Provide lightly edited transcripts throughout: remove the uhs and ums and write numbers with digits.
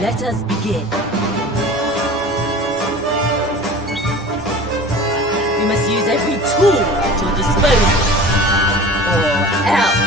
Let us begin. We must use every tool at your disposal, or else.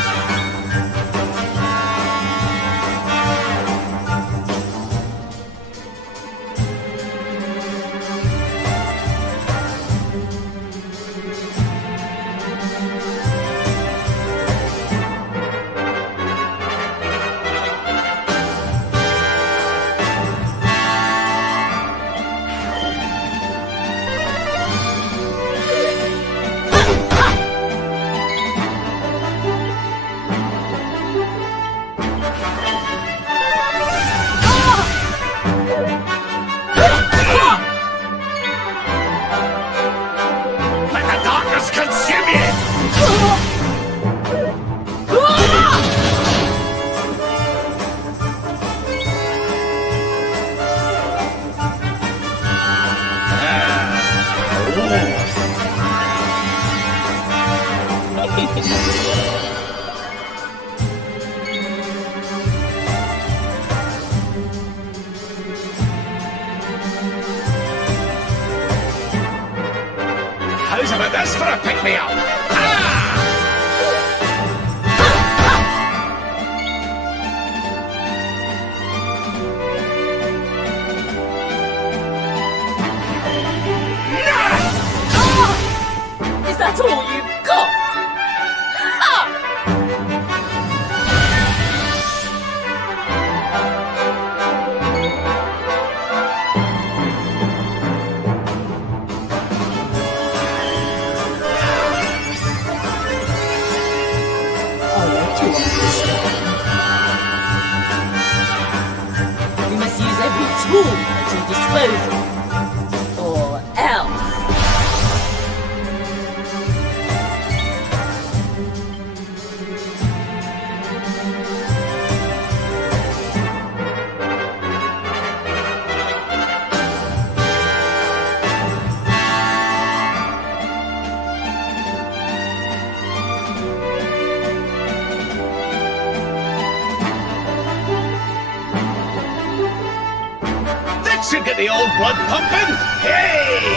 How's about this for a pick-me-up? Is that all you've got? We must use every tool at your disposal, or else. Should get the old blood pumping. Hey!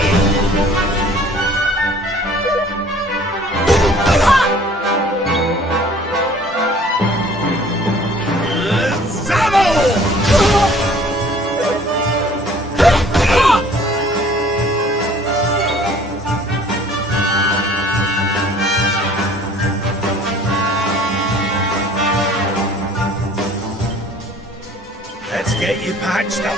Let's get you patched up.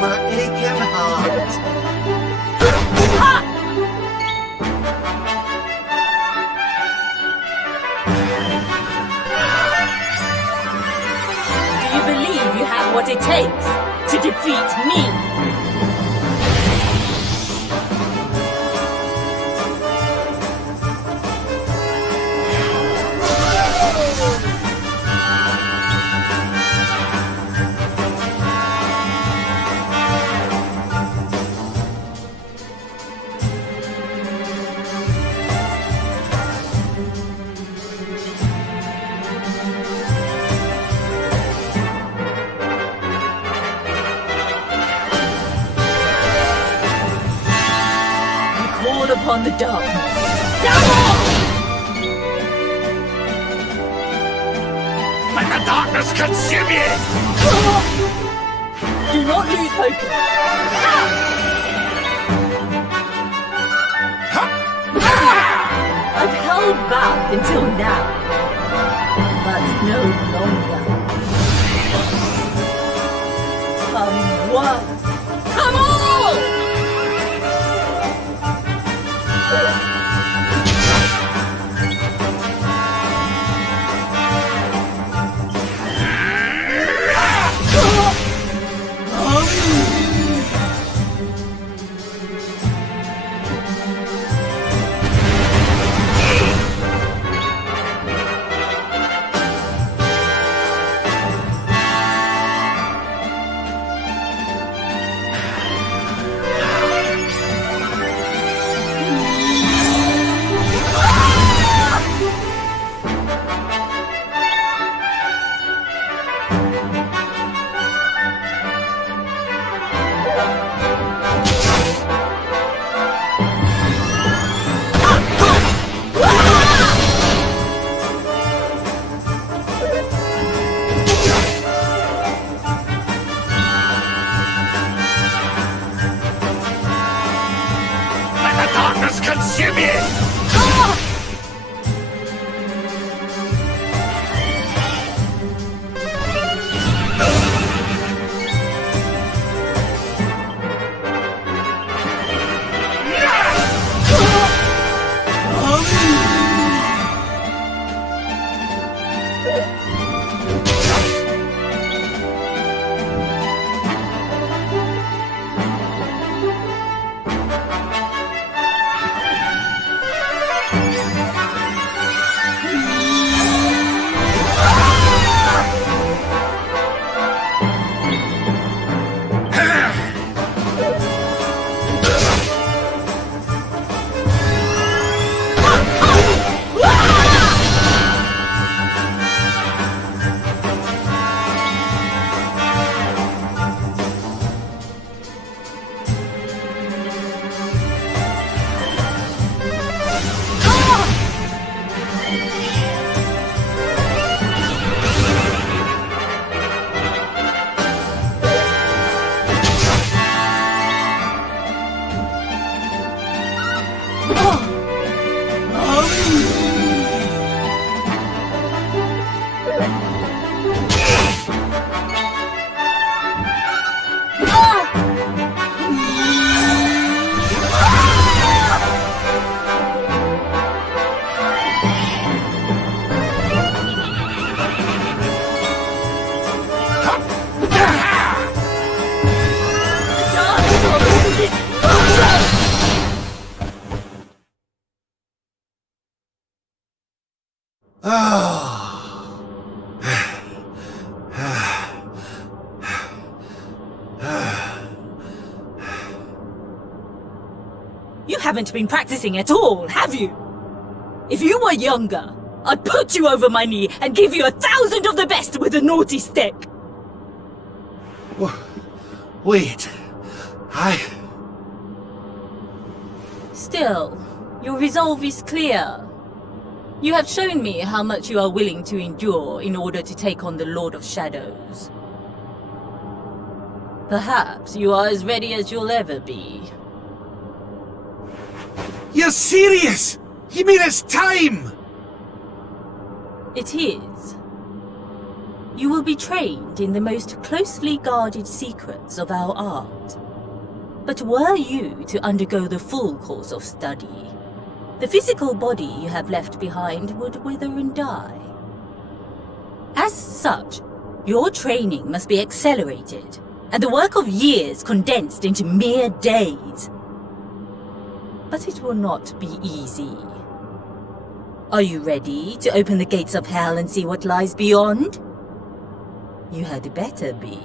My aching heart. Do you believe you have what it takes to defeat me? Call upon the darkness. Let the darkness consume you! Do not lose focus. I've held back until now, but no longer. Come one, come all! shimmy! You haven't been practicing at all, have you? If you were younger, I'd put you over my knee and give you 1,000 of the best with a naughty stick. Wait. Still, your resolve is clear. You have shown me how much you are willing to endure in order to take on the Lord of Shadows. Perhaps you are as ready as you'll ever be. You're serious? You mean it's time? It is. You will be trained in the most closely guarded secrets of our art. But were you to undergo the full course of study, the physical body you have left behind would wither and die. As such, your training must be accelerated, and the work of years condensed into mere days. But it will not be easy. Are you ready to open the gates of hell and see what lies beyond? You had better be.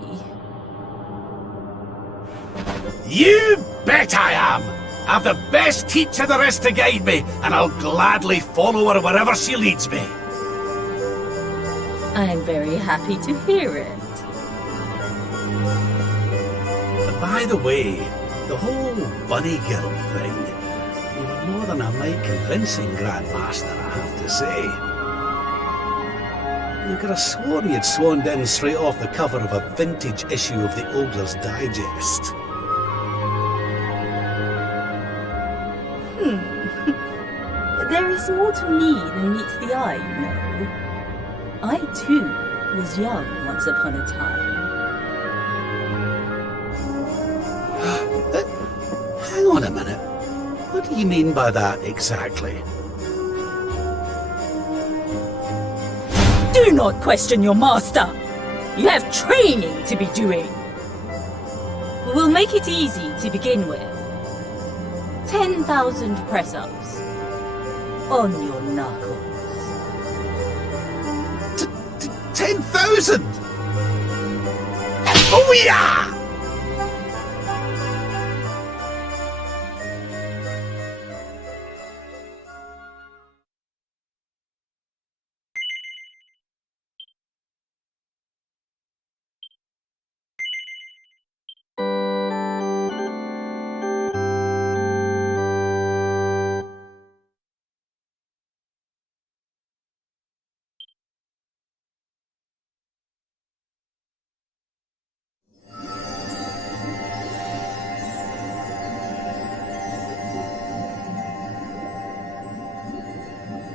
You bet I am! I've the best teacher there is to guide me, and I'll gladly follow her wherever she leads me. I am very happy to hear it. By the way, the whole bunny girl thing, you were more than a mite convincing, Grandmaster, I have to say. You could have sworn you'd swaned in straight off the cover of a vintage issue of the Ogler's Digest. There is more to me than meets the eye, you know. I, too, was young once upon a time. Hang on a minute. What do you mean by that exactly? Do not question your master! You have training to be doing! We will make it easy to begin with. 10,000 press-ups. On your knuckles. 10,000! Oh yeah!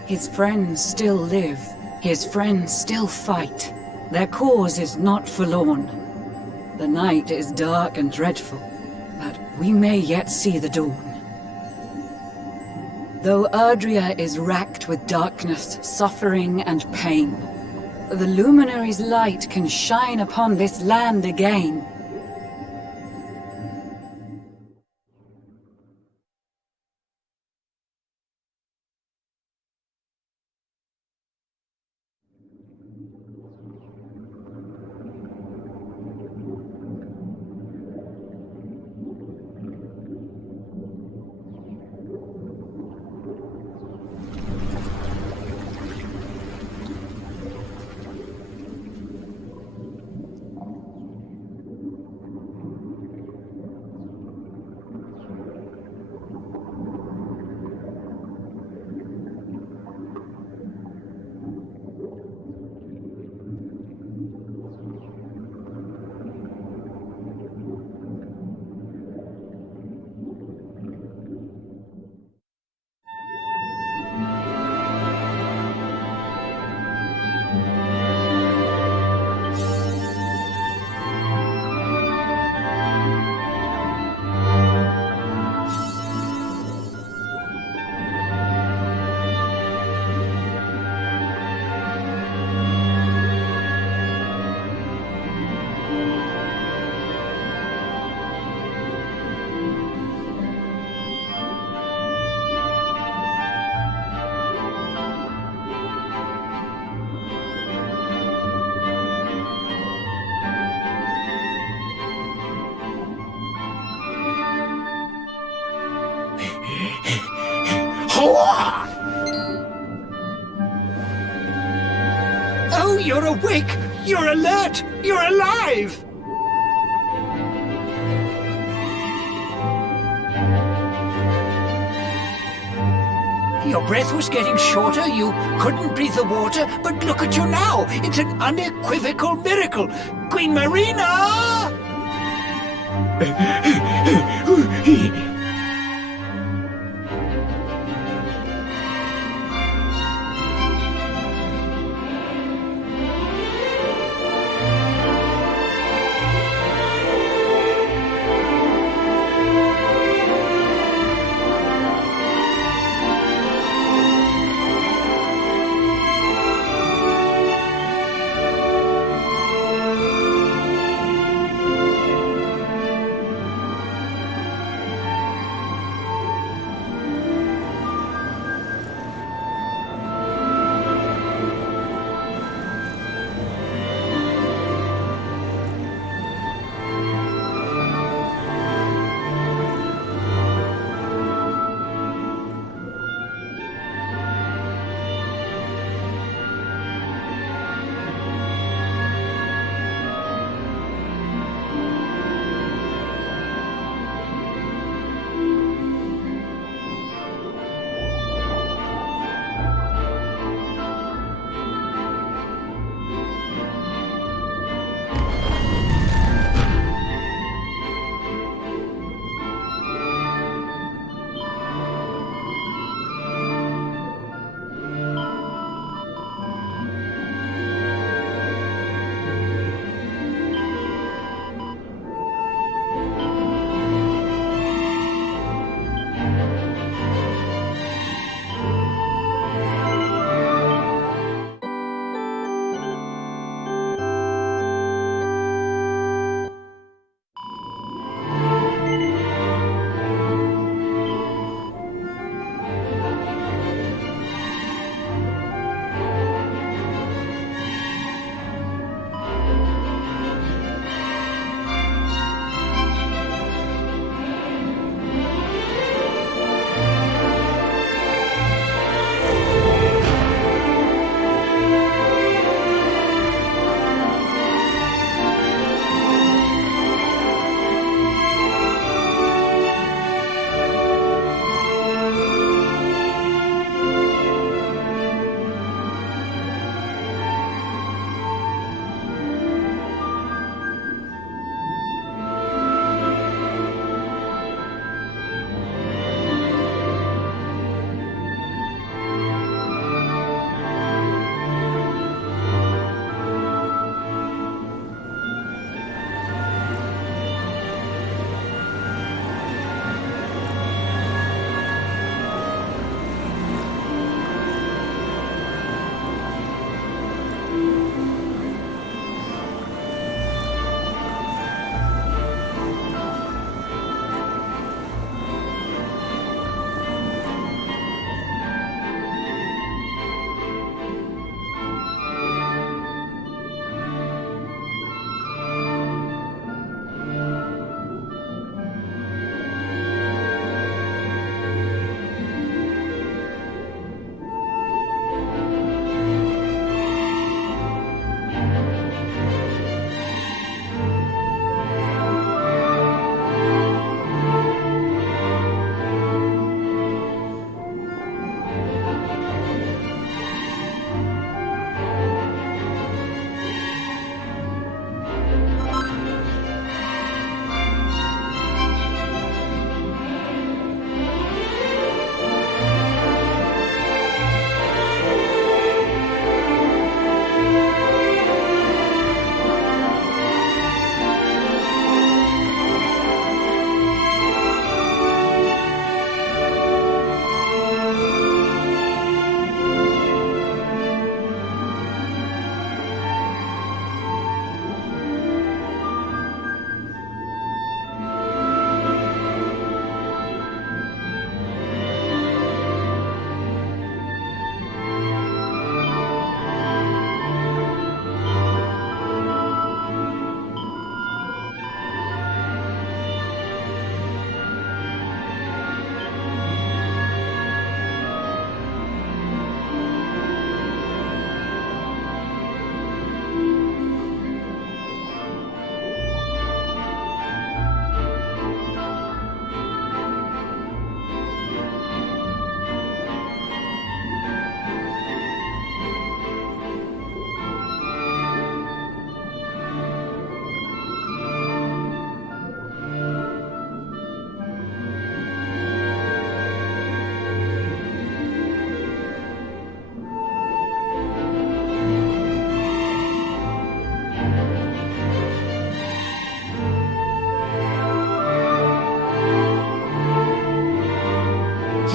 His friends still live. His friends still fight. Their cause is not forlorn. The night is dark and dreadful, but we may yet see the dawn. Though Erdrea is racked with darkness, suffering, and pain, the Luminary's light can shine upon this land again. Oh, you're awake! You're alert! You're alive! Your breath was getting shorter, you couldn't breathe the water, but look at you now! It's an unequivocal miracle! Queen Marina!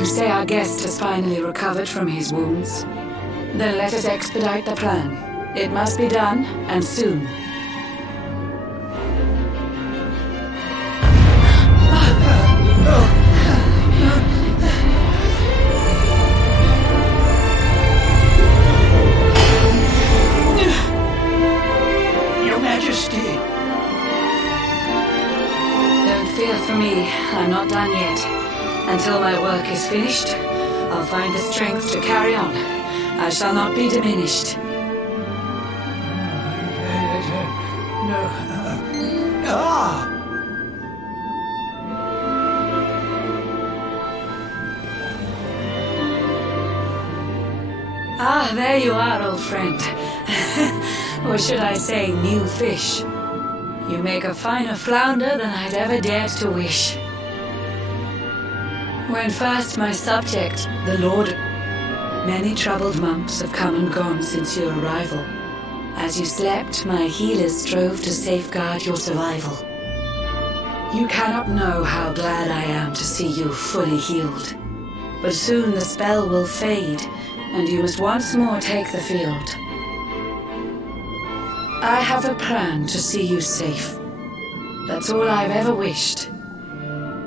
You say our guest has finally recovered from his wounds? Then let us expedite the plan. It must be done, and soon. Your Majesty. Don't fear for me. I'm not done yet. Until my work is finished, I'll find the strength to carry on. I shall not be diminished. No. Ah! Ah, there you are, old friend. Or should I say, new fish. You make a finer flounder than I'd ever dared to wish. When first my subject, the Lord... Many troubled months have come and gone since your arrival. As you slept, my healers strove to safeguard your survival. You cannot know how glad I am to see you fully healed. But soon the spell will fade, and you must once more take the field. I have a plan to see you safe. That's all I've ever wished.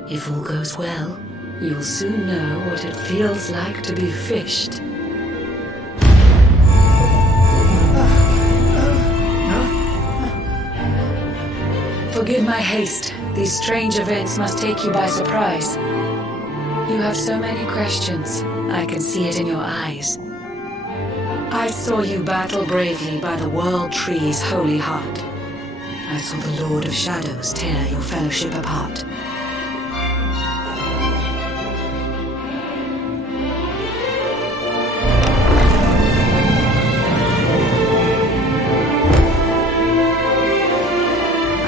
If all goes well, you'll soon know what it feels like to be fished. Forgive my haste. These strange events must take you by surprise. You have so many questions. I can see it in your eyes. I saw you battle bravely by the World Tree's holy heart. I saw the Lord of Shadows tear your fellowship apart.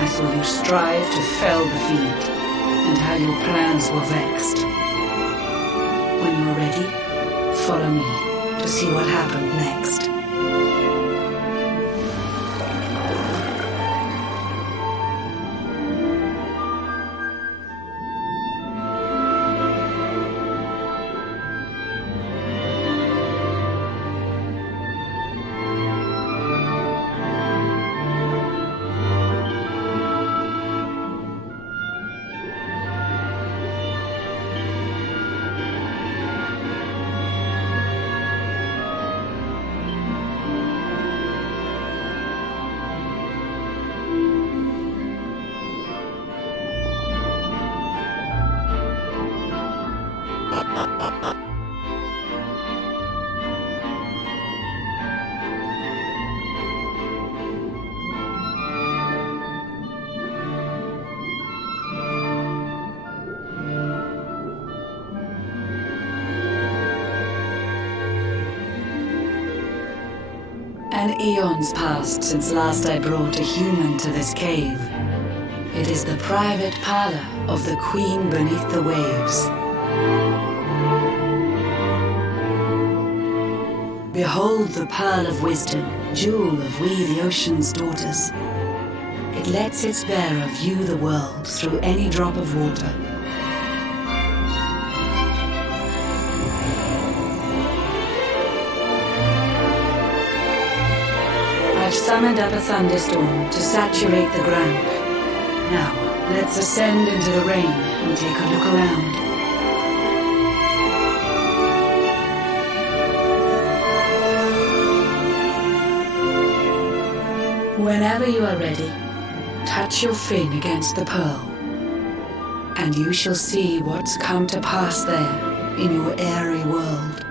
I saw you strive to fell the fiend, and how your plans were vexed. When you're ready, follow me to see what happened next. An eon's passed since last I brought a human to this cave. It is the private parlor of the Queen beneath the waves. Behold the pearl of wisdom, jewel of we the ocean's daughters. It lets its bearer view the world through any drop of water. I've summoned up a thunderstorm to saturate the ground. Now, let's ascend into the rain and take a look around. Whenever you are ready, touch your fin against the pearl, and you shall see what's come to pass there in your airy world.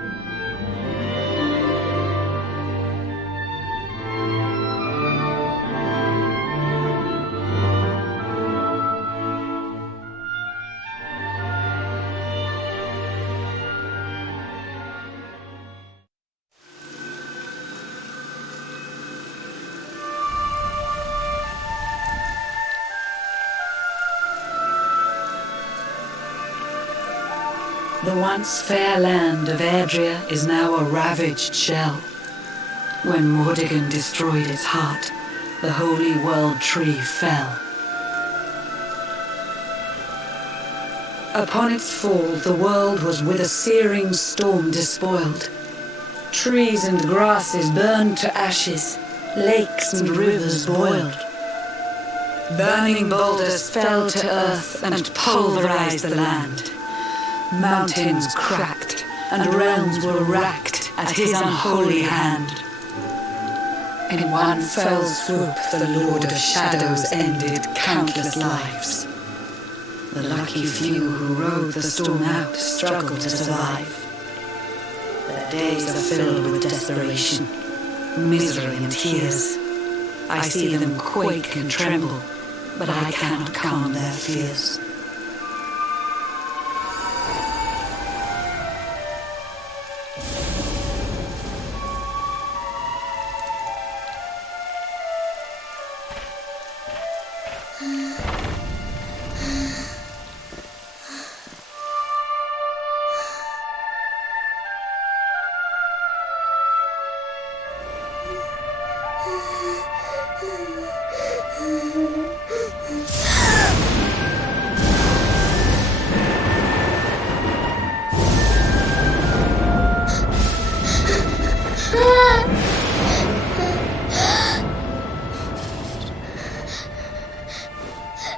The once fair land of Adria is now a ravaged shell. When Mordegon destroyed its heart, the holy world tree fell. Upon its fall, the world was with a searing storm despoiled. Trees and grasses burned to ashes, lakes and rivers boiled. Burning boulders fell to earth and pulverized the land. Mountains cracked, and realms were racked at his unholy hand. In one fell swoop, the Lord of Shadows ended countless lives. The lucky few who rode the storm out struggled to survive. Their days are filled with desperation, misery and tears. I see them quake and tremble, but I cannot calm their fears.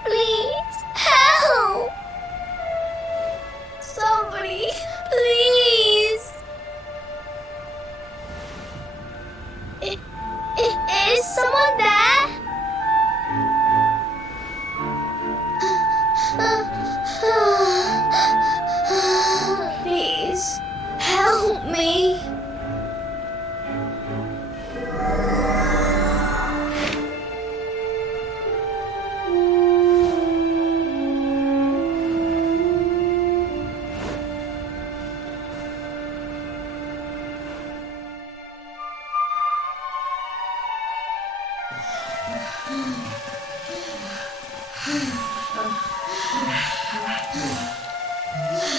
Please, help! Somebody, please! Is someone there? Please, help me.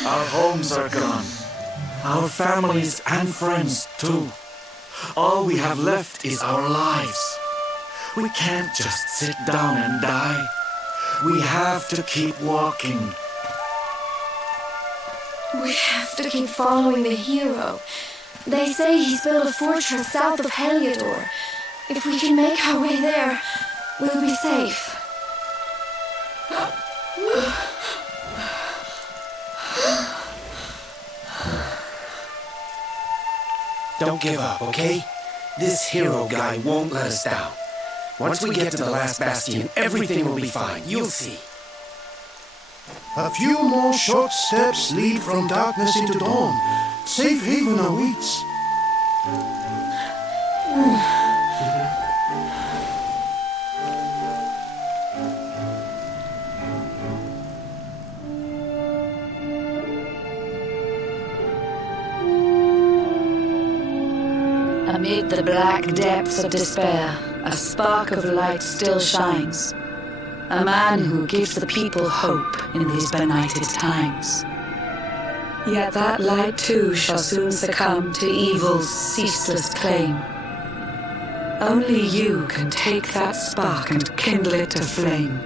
Our homes are gone. Our families and friends too. All we have left is our lives. We can't just sit down and die. We have to keep walking. We have to keep following the hero. They say he's built a fortress south of Heliodor. If we can make our way there, we'll be safe. Don't give up, okay? This hero guy won't let us down. Once we get to the last bastion, everything will be fine. You'll see. A few more short steps lead from darkness into dawn. Safe haven awaits. Amid the black depths of despair, a spark of light still shines. A man who gives the people hope in these benighted times. Yet that light too shall soon succumb to evil's ceaseless claim. Only you can take that spark and kindle it to flame.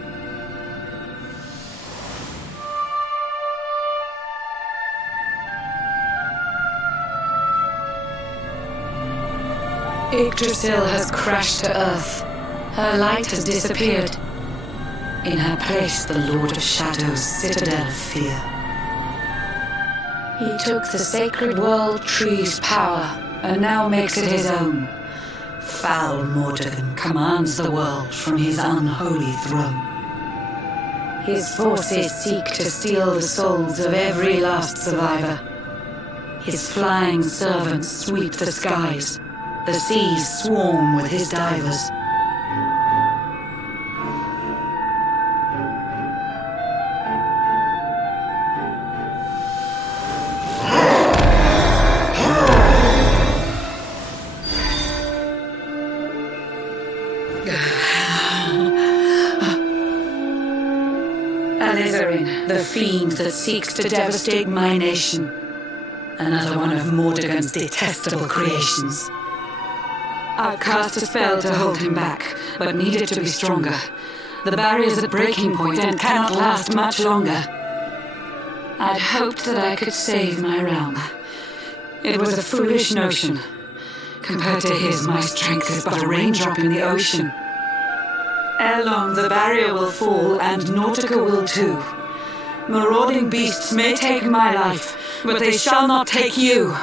Yggdrasil has crashed to earth. Her light has disappeared. In her place, the Lord of Shadows' citadel of fear. He took the sacred world tree's power and now makes it his own. Foul Mordegon commands the world from his unholy throne. His forces seek to steal the souls of every last survivor. His flying servants sweep the skies. The seas swarm with his divers. Alizarin, the fiend that seeks to devastate my nation. Another one of Mordegon's detestable creations. I've cast a spell to hold him back, but need it to be stronger. The barrier's at breaking point and cannot last much longer. I'd hoped that I could save my realm. It was a foolish notion. Compared to his, my strength is but a raindrop in the ocean. Ere long, the barrier will fall, and Nautica will too. Marauding beasts may take my life, but they shall not take you.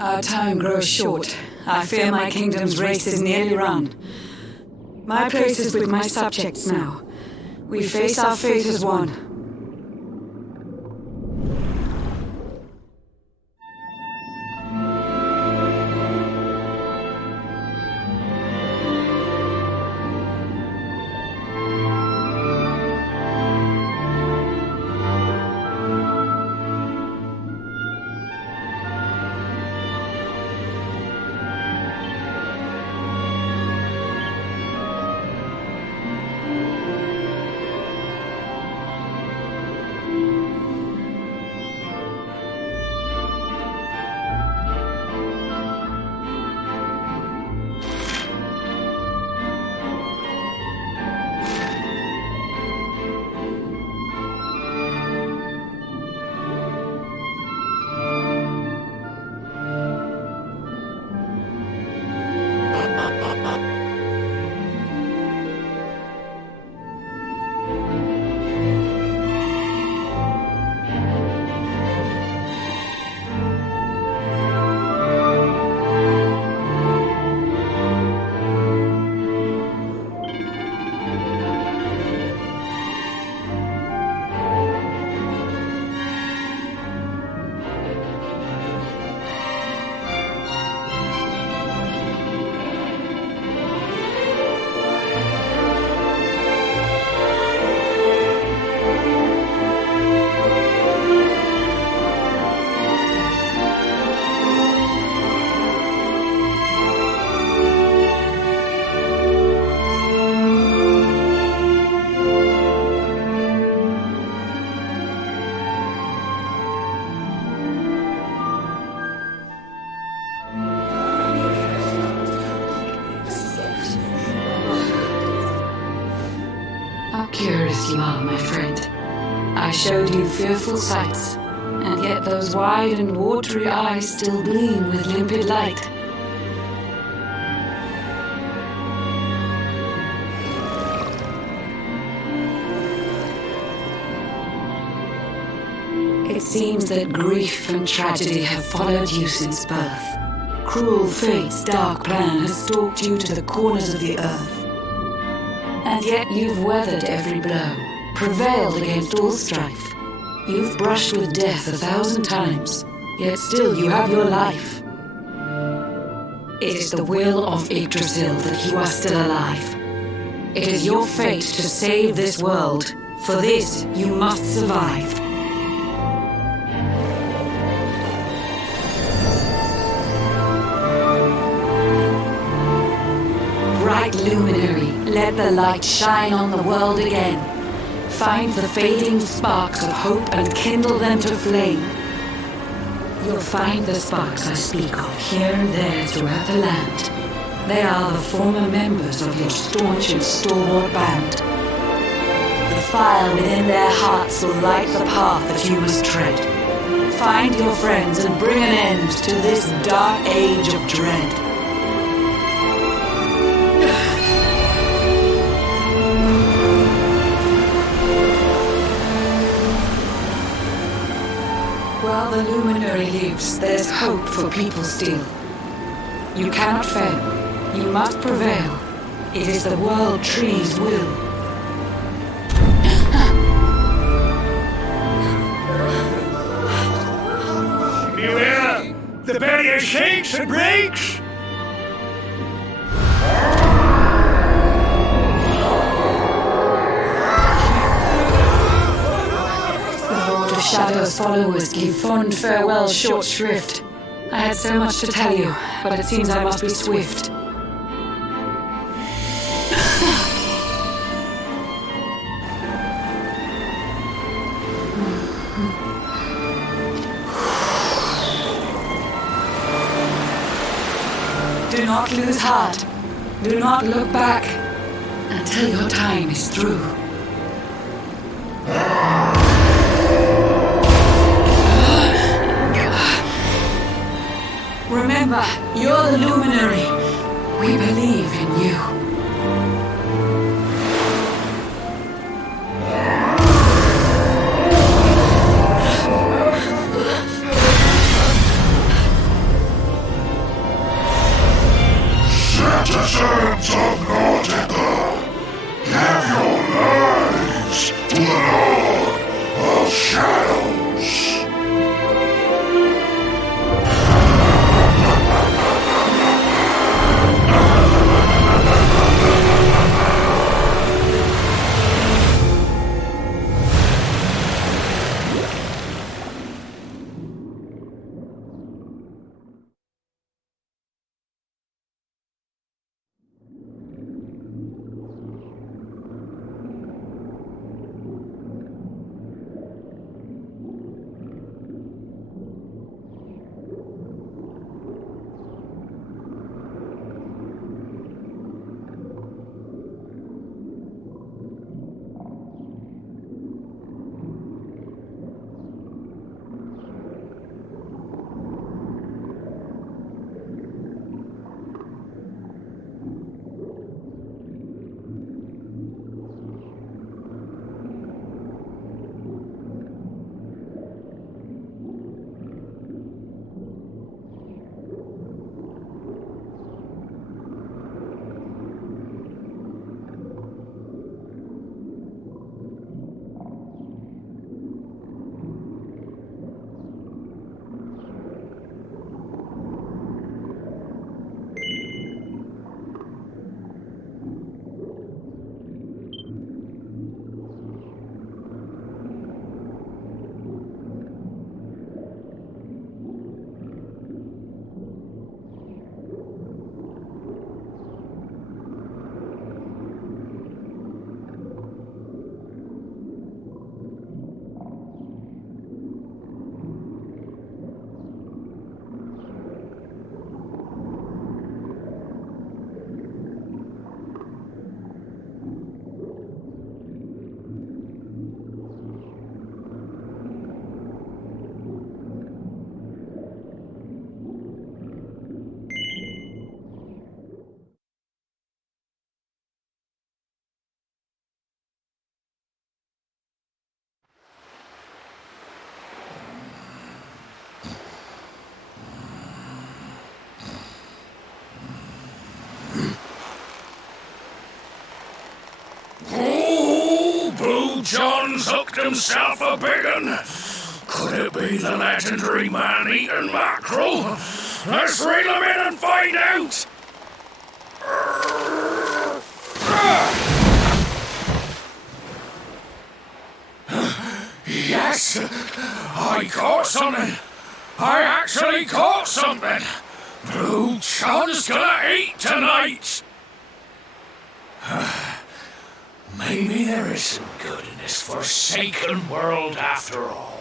Our time grows short. I fear my kingdom's race is nearly run. My place is with my subjects now. We face our fate as one. Curious you are, my friend. I showed you fearful sights, and yet those wide and watery eyes still gleam with limpid light. It seems that grief and tragedy have followed you since birth. Cruel fate's dark plan has stalked you to the corners of the earth. And yet you've weathered every blow, prevailed against all strife. You've brushed with death 1,000 times, yet still you have your life. It is the will of Yggdrasil that you are still alive. It is your fate to save this world. For this, you must survive. Bright luminary, let the light shine on the world again. Find the fading sparks of hope and kindle them to flame. You'll find the sparks I speak of here and there throughout the land. They are the former members of your staunch and stalwart band. The fire within their hearts will light the path that you must tread. Find your friends and bring an end to this dark age of dread. While the luminary lives, there's hope for people still. You cannot fail. You must prevail. It is the World Tree's will. Beware! The barrier shakes and breaks! Shadow's followers gave fond farewell short shrift. I had so much to tell you, but it seems I must be swift. Do not lose heart. Do not look back until your time is through. Remember, you're the luminary. We believe in you. Citizens of Nautica, give your lives to the Lord of Shadows. John's hooked himself a big un. Could it be the legendary man-eating mackerel? Let's reel him in and find out! Yes! I caught something! I actually caught something! Blue John's gonna eat tonight! Maybe there is some good in this forsaken world after all.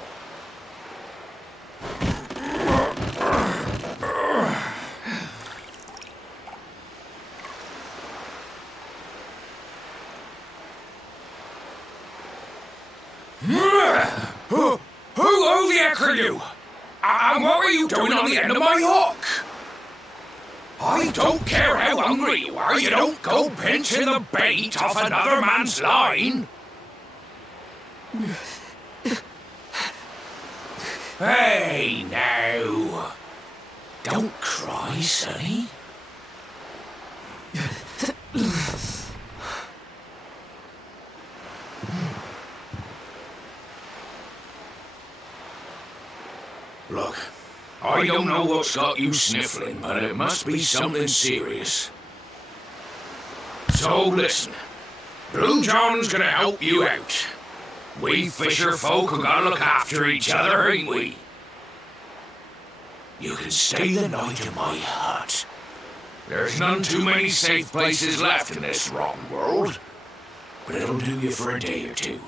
Who the heck are you? And what were you doing on the end of my hook? I don't care how hungry you are, you don't go pinching the bait off another man's line. Hey, now. Don't cry, sonny. Look, I don't know what's got you sniffling, but it must be something serious. So listen, Blue John's gonna help you out. We fisher folk have gotta look after each other, ain't we? You can stay the night in my hut. There's none too many safe places left in this rotten world, but it'll do you for a day or two.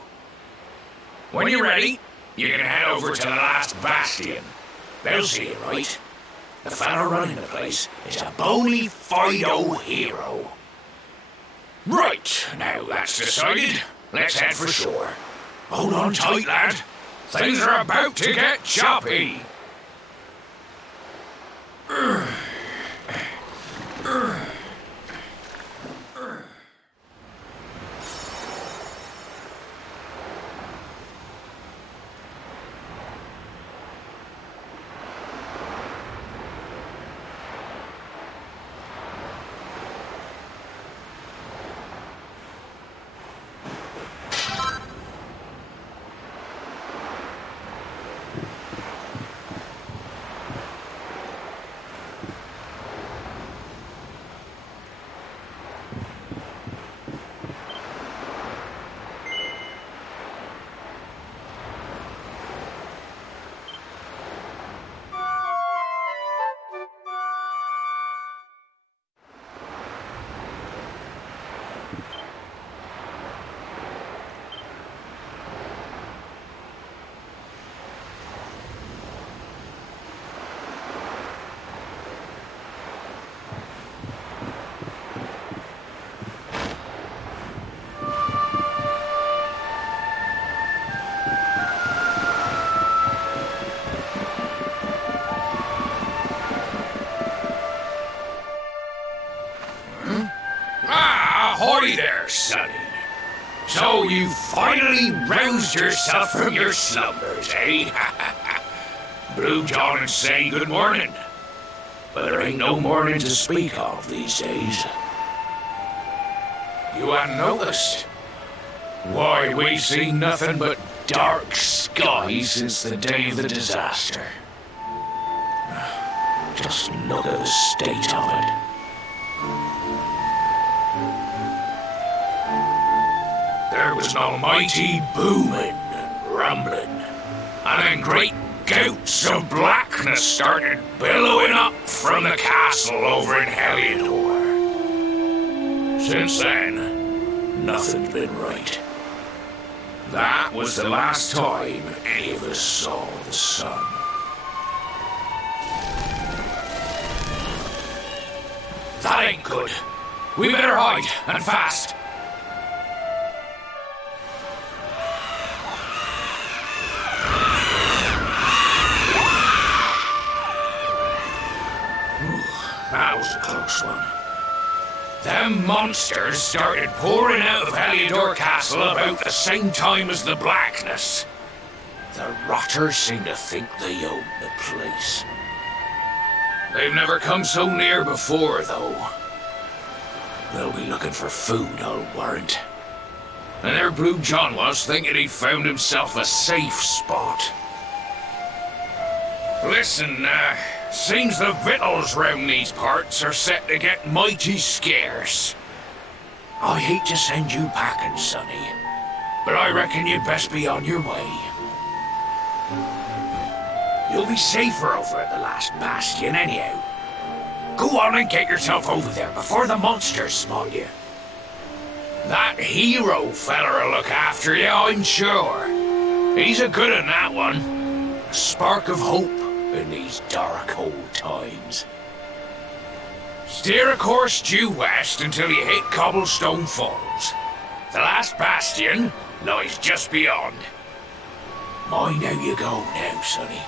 When you're ready, you can head over to the last bastion. They'll see you, right? The fella running the place is a bona fide hero. Right, now that's decided, let's head for shore. Hold on tight, lad. Things are about to get choppy. Ahoy there, Sonny. So you finally roused yourself from your slumbers, eh? Blue John and say good morning. But there ain't no morning to speak of these days. You hadn't noticed? Why, we've seen nothing but dark skies since the day of the disaster. Just look at the state of it. There was an almighty booming and rumbling, and then great gouts of blackness started billowing up from the castle over in Heliodor. Since then, nothing's been right. That was the last time any of us saw the sun. That ain't good. We better hide, and fast. That was a close one. Them monsters started pouring out of Heliodor Castle about the same time as the blackness. The rotters seem to think they own the place. They've never come so near before, though. They'll be looking for food, I'll warrant. And there Blue John was, thinking he'd found himself a safe spot. Listen, seems the victuals round these parts are set to get mighty scarce. I hate to send you packing, Sonny, but I reckon you'd best be on your way. You'll be safer over at the last bastion anyhow. Go on and get yourself over there before the monsters spot you. That hero feller'll look after you, I'm sure. He's a good un, that one. A spark of hope in these dark old times. Steer a course due west until you hit Cobblestone Falls. The last bastion lies just beyond. Mind how you go now, Sonny.